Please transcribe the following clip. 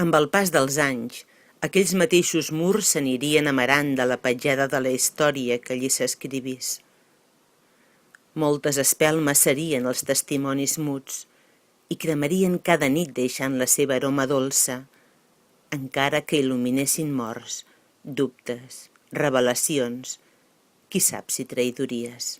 Amb el pas dels anys, aquells mateixos murs s'anirien amarant de la petjada de la història que allí s'escrivís. Moltes espelmes serien els testimonis muts i cremarien cada nit deixant la seva aroma dolça, encara que il·luminessin morts, dubtes, revelacions, qui sap si traïdories.